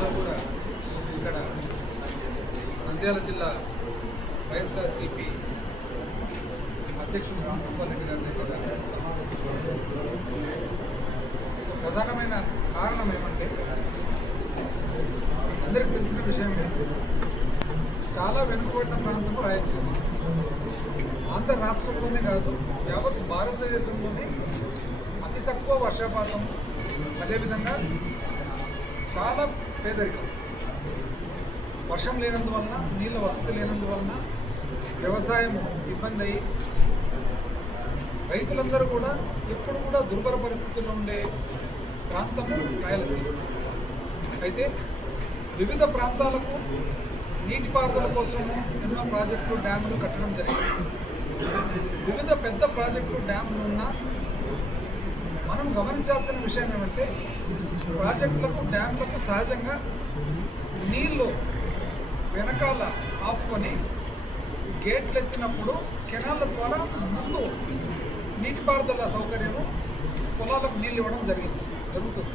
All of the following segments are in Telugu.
అందరూ కూడా ఇక్కడ నంద్యాల జిల్లా వైఎస్ఆర్సీపీ అధ్యక్షుడు రామగోపాల్ రెడ్డి గారి దగ్గర సమావేశంలో ప్రధానమైన కారణం ఏమంటే అందరికీ తెలిసిన విషయమే, చాలా వెనుకబడిన ప్రాంతం రాయలసీమ. ఆంధ్ర రాష్ట్రంలోనే కాదు, యావత్ భారతదేశంలోనే అతి తక్కువ వర్షపాతం, అదేవిధంగా చాలా పేదరికం. వర్షం లేనందువలన, నీళ్ళ వసతి లేనందువలన వ్యవసాయం ఇబ్బంది అయ్యి రైతులందరూ కూడా ఎప్పుడు కూడా దుర్భర పరిస్థితుల్లో ఉండే ప్రాంతము రాయలసీమ. అయితే వివిధ ప్రాంతాలకు నీటిపారుదల కోసము ఎన్నో ప్రాజెక్టులు, డ్యాములు కట్టడం జరిగింది. వివిధ పెద్ద ప్రాజెక్టులు, డ్యాములు ఉన్నా మనం గమనించాల్సిన విషయం ఏమంటే, ప్రాజెక్టులకు, డ్యాములకు సహజంగా నీళ్లు వెనకాల ఆపుకొని గేట్లు ఎత్తినప్పుడు కెనాళ్ళ ద్వారా ముందు నీటిపారుదల సౌకర్యము పొలాలకు నీళ్ళు ఇవ్వడం జరుగుతుంది.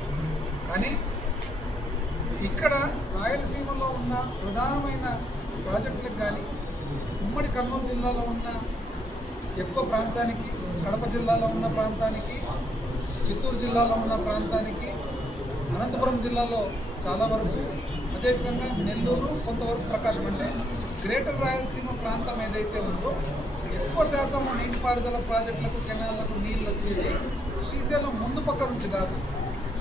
కానీ ఇక్కడ రాయలసీమలో ఉన్న ప్రధానమైన ప్రాజెక్టులకు కానీ, ఉమ్మడి కర్నూలు జిల్లాలో ఉన్న ఎక్కువ ప్రాంతానికి, కడప జిల్లాలో ఉన్న ప్రాంతానికి, చిత్తూరు జిల్లాలో ఉన్న ప్రాంతానికి, అనంతపురం జిల్లాలో చాలా వరకు, అదేవిధంగా నెల్లూరు, కొంతవరకు ప్రకాశం, అంటే గ్రేటర్ రాయలసీమ ప్రాంతం ఏదైతే ఉందో ఎక్కువ శాతం నీటిపారుదల ప్రాజెక్టులకు, కెనాళ్లకు నీళ్ళు వచ్చేది శ్రీశైలం ముందు పక్క నుంచి కాదు,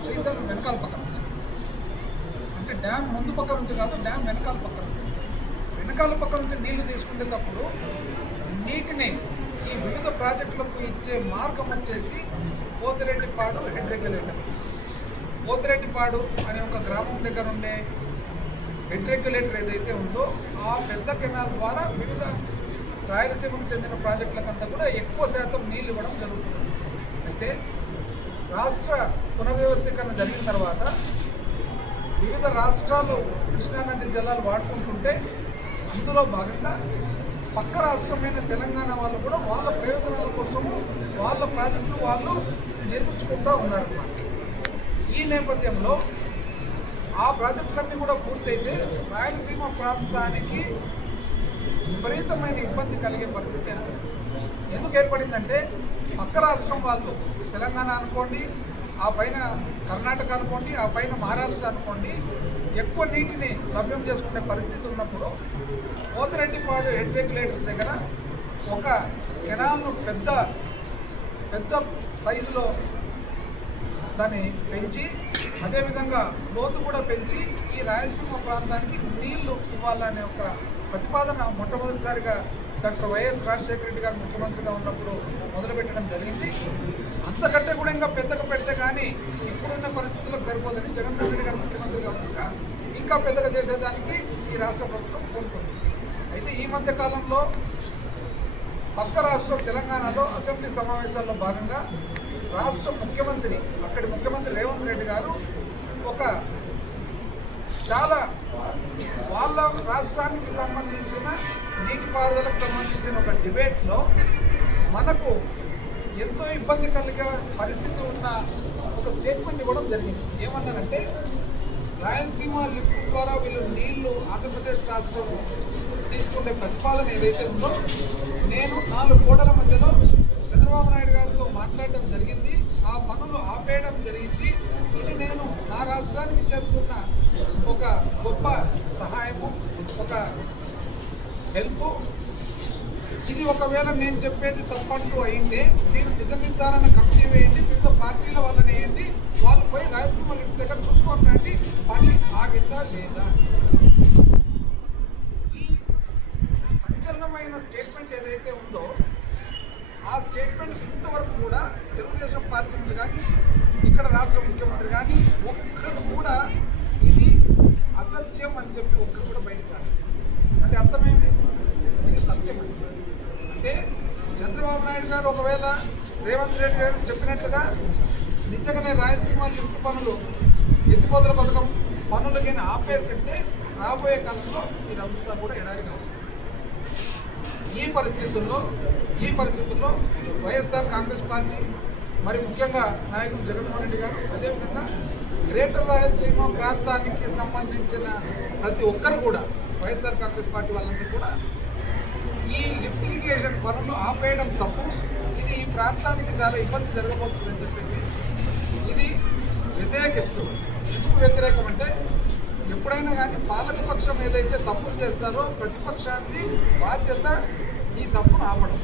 శ్రీశైలం వెనకాల పక్క నుంచి. అంటే డ్యామ్ ముందు పక్క నుంచి కాదు, డ్యామ్ వెనకాల పక్క నుంచి. వెనకాల పక్క నుంచి నీళ్లు తీసుకునేటప్పుడు నీటిని ఈ వివిధ ప్రాజెక్టులకు ఇచ్చే మార్గం వచ్చేసి పోతిరెడ్డిపాడు హెడ్ రెగ్యులేటర్. పోతిరెడ్డిపాడు అనే ఒక గ్రామం దగ్గర ఉండే హెడ్ రెగ్యులేటర్ ఏదైతే ఉందో ఆ పెద్ద కెనాల్ ద్వారా వివిధ రాయలసీమకు చెందిన ప్రాజెక్టులకంతా కూడా ఎక్కువ శాతం నీళ్ళు ఇవ్వడం జరుగుతుంది. అయితే రాష్ట్ర పునర్వ్యవస్థీకరణ జరిగిన తర్వాత వివిధ రాష్ట్రాలు కృష్ణానది జలాలు వాడుకుంటుంటే అందులో భాగంగా పక్క రాష్ట్రమైన తెలంగాణ వాళ్ళు కూడా వాళ్ళ ప్రయోజనాల కోసము వాళ్ళ ప్రాజెక్టులు వాళ్ళు నిర్మించుకుంటూ ఉన్నారన్నమాట. ఈ నేపథ్యంలో ఆ ప్రాజెక్టులన్నీ కూడా పూర్తయితే రాయలసీమ ప్రాంతానికి విపరీతమైన ఇబ్బంది కలిగే పరిస్థితి ఏర్పడింది. ఎందుకు ఏర్పడిందంటే, పక్క రాష్ట్రం వాళ్ళు, తెలంగాణ అనుకోండి, ఆ పైన కర్ణాటక అనుకోండి, ఆ పైన మహారాష్ట్ర అనుకోండి, ఎక్కువ నీటిని లభ్యం చేసుకునే పరిస్థితి ఉన్నప్పుడు పోతిరెడ్డిపాడు హెడ్ రెగ్యులేటర్ దగ్గర ఒక కెనాల్ను పెద్ద సైజులో దాన్ని పెంచి, అదేవిధంగా లోతు కూడా పెంచి ఈ రాయలసీమ ప్రాంతానికి నీళ్లు ఇవ్వాలనే ఒక ప్రతిపాదన మొట్టమొదటిసారిగా డాక్టర్ వైఎస్ రాజశేఖర రెడ్డి గారు ముఖ్యమంత్రిగా ఉన్నప్పుడు మొదలుపెట్టడం జరిగింది. అంతకంటే కూడా ఇంకా పెద్దగా పెడితే కానీ ఇప్పుడున్న పరిస్థితులకు సరిపోదని జగన్మోహన్ రెడ్డి గారు ముఖ్యమంత్రిగా ఉండగా ఇంకా పెద్దగా చేసేదానికి ఈ రాష్ట్ర ప్రభుత్వం కోరుకుంది. అయితే ఈ మధ్య కాలంలో పక్క రాష్ట్రం తెలంగాణలో అసెంబ్లీ సమావేశాల్లో భాగంగా రాష్ట్ర ముఖ్యమంత్రి, అక్కడి ముఖ్యమంత్రి రేవంత్ రెడ్డి గారు ఒక చాలా వాళ్ళ రాష్ట్రానికి సంబంధించిన నీటిపారుదలకు సంబంధించిన ఒక డిబేట్లో మనకు ఎంతో ఇబ్బంది కలిగే పరిస్థితి ఉన్న ఒక స్టేట్మెంట్ ఇవ్వడం జరిగింది. ఏమన్నారంటే, రాయలసీమ లిఫ్ట్ ద్వారా వీళ్ళు నీళ్లు ఆంధ్రప్రదేశ్ రాష్ట్రం తీసుకునే ప్రతిపాదన ఏదైతే ఉందో, నేను 4 కోటల మధ్యలో చంద్రబాబు నాయుడు గారితో మాట్లాడడం జరిగింది, ఆ పనులు ఆపేయడం జరిగింది. ఇది నేను నా రాష్ట్రానికి చేస్తున్న ఒక గొప్ప సహాయము, ఒక హెల్ప్. ఇది ఒకవేళ నేను చెప్పేది తప్పంటూ అయింటే మీరు నిజ నిర్ధారణ కమిటీ వేయండి, వివిధ పార్టీల వాళ్ళని వేయండి, వాళ్ళు పోయి రాయలసీమ లిఫ్ట్ దగ్గర చూసుకోండి, పని ఆగిందా లేదా. ఈ సంచలనమైన స్టేట్మెంట్ ఏదైతే ఉందో ఆ స్టేట్మెంట్ ఇంతవరకు కూడా తెలుగుదేశం పార్టీ నుంచి కానీ, ఇక్కడ రాష్ట్ర ముఖ్యమంత్రి కానీ ఒక్కరు కూడా ఇది అసత్యం అని చెప్పి ఒక్కరు కూడా బయటకు రాదు. అంటే అర్థమేమి, ఇది సత్యం అంటే చంద్రబాబు నాయుడు గారు ఒకవేళ రేవంత్ రెడ్డి గారు చెప్పినట్లుగా నిజంగానే రాయలసీమ లిఫ్ట్ పనులు, ఎత్తిపోతల పథకం పనులు కానీ ఆపేసి ఉంటే రాబోయే కాలంలో ఇదంతా కూడా ఎడారి కావచ్చు. ఈ పరిస్థితుల్లో వైఎస్ఆర్ కాంగ్రెస్ పార్టీ, మరి ముఖ్యంగా నాయకులు జగన్మోహన్ రెడ్డి గారు, అదేవిధంగా గ్రేటర్ రాయలసీమ ప్రాంతానికి సంబంధించిన ప్రతి ఒక్కరు కూడా వైఎస్ఆర్ కాంగ్రెస్ పార్టీ వాళ్ళందరూ కూడా ఈ లిఫ్ట్ ఇరిగేషన్ పనులు ఆపేయడం తప్పు, ఇది ఈ ప్రాంతానికి చాలా ఇబ్బంది జరగబోతుందని చెప్పేసి ఇది వ్యతిరేకిస్తూ. ఎందుకు వ్యతిరేకం అంటే ఎప్పుడైనా కానీ పాలకపక్షం ఏదైతే తప్పులు చేస్తారో ప్రతిపక్షాన్ని బాధ్యత ఈ తప్పును ఆపడం.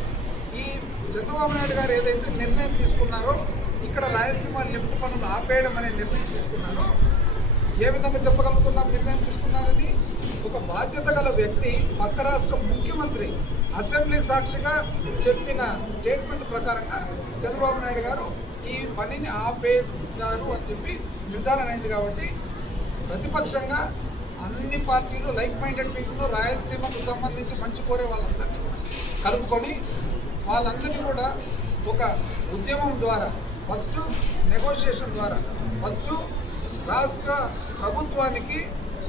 ఈ చంద్రబాబు నాయుడు గారు ఏదైతే నిర్ణయం తీసుకున్నారో ఇక్కడ రాయలసీమ లిఫ్ట్ పనులు ఆపేయడం అనే నిర్ణయం తీసుకున్నారో, ఏ విధంగా చెప్పగలుగుతున్నారు నిర్ణయం తీసుకున్నారని? ఒక బాధ్యత గల వ్యక్తి పక్క రాష్ట్ర ముఖ్యమంత్రి అసెంబ్లీ సాక్షిగా చెప్పిన స్టేట్మెంట్ ప్రకారంగా చంద్రబాబు నాయుడు గారు ఈ పనిని ఆపేస్తారు అని చెప్పి నిర్ధారణ అయింది. కాబట్టి ప్రతిపక్షంగా అన్ని పార్టీలు, లైక్ మైండెడ్ పీపుల్, రాయలసీమకు సంబంధించి మంచి కోరే వాళ్ళందరినీ కూడా కలుపుకొని వాళ్ళందరినీ కూడా ఒక ఉద్యమం ద్వారా, ఫస్ట్ నెగోషియేషన్ ద్వారా, ఫస్ట్ రాష్ట్ర ప్రభుత్వానికి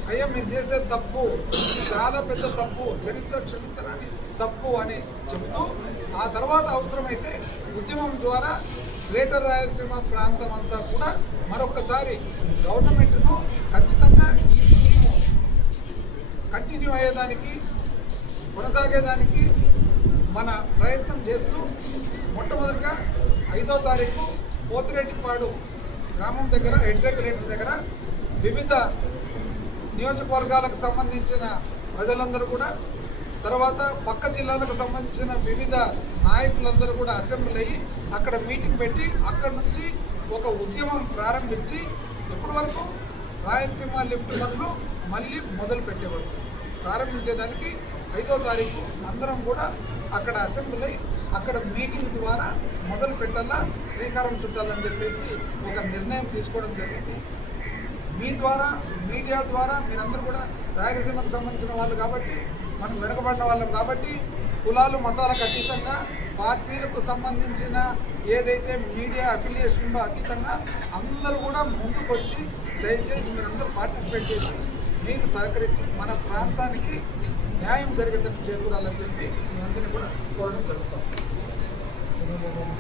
అయ్యా మీరు చేసే తప్పు, చాలా పెద్ద తప్పు, చరిత్ర క్షమించడానికి తప్పు అని చెబుతూ ఆ తర్వాత అవసరమైతే ఉద్యమం ద్వారా గ్రేటర్ రాయలసీమ ప్రాంతం అంతా కూడా మరొకసారి గవర్నమెంట్ను ఖచ్చితంగా ఈ స్కీము కంటిన్యూ అయ్యేదానికి, కొనసాగేదానికి మన ప్రయత్నం చేస్తూ మొట్టమొదటిగా 5వ తారీఖు పోతిరెడ్డిపాడు గ్రామం దగ్గర, హెడ్రేక్ దగ్గర వివిధ నియోజకవర్గాలకు సంబంధించిన ప్రజలందరూ కూడా, తర్వాత పక్క జిల్లాలకు సంబంధించిన వివిధ నాయకులందరూ కూడా అసెంబ్లీ అయ్యి అక్కడ మీటింగ్ పెట్టి అక్కడి నుంచి ఒక ఉద్యమం ప్రారంభించి ఇప్పటి వరకు రాయలసీమ లిఫ్ట్ పనులు మళ్ళీ మొదలు పెట్టే వరకు ప్రారంభించేదానికి 5వ తారీఖు అందరం కూడా అక్కడ అసెంబ్లీ అయ్యి అక్కడ మీటింగ్ ద్వారా మొదలు పెట్టాలా, శ్రీకారం చుట్టాలని చెప్పేసి ఒక నిర్ణయం తీసుకోవడం జరిగింది. మీ ద్వారా, మీడియా ద్వారా మీరందరూ కూడా రాయలసీమకు సంబంధించిన వాళ్ళు కాబట్టి, మనం వెనుకబడిన వాళ్ళం కాబట్టి, కులాలు మతాలకు అతీతంగా, పార్టీలకు సంబంధించిన ఏదైతే మీడియా అఫిలియేషన్ ఉందో అతీతంగా అందరూ కూడా ముందుకొచ్చి దయచేసి మీరందరూ పార్టిసిపేట్ చేసి మీరు సహకరించి మన ప్రాంతానికి న్యాయం జరిగేటట్టు చేకూరాలని చెప్పి మీ అందరినీ కూడా కోరడం జరుగుతాం.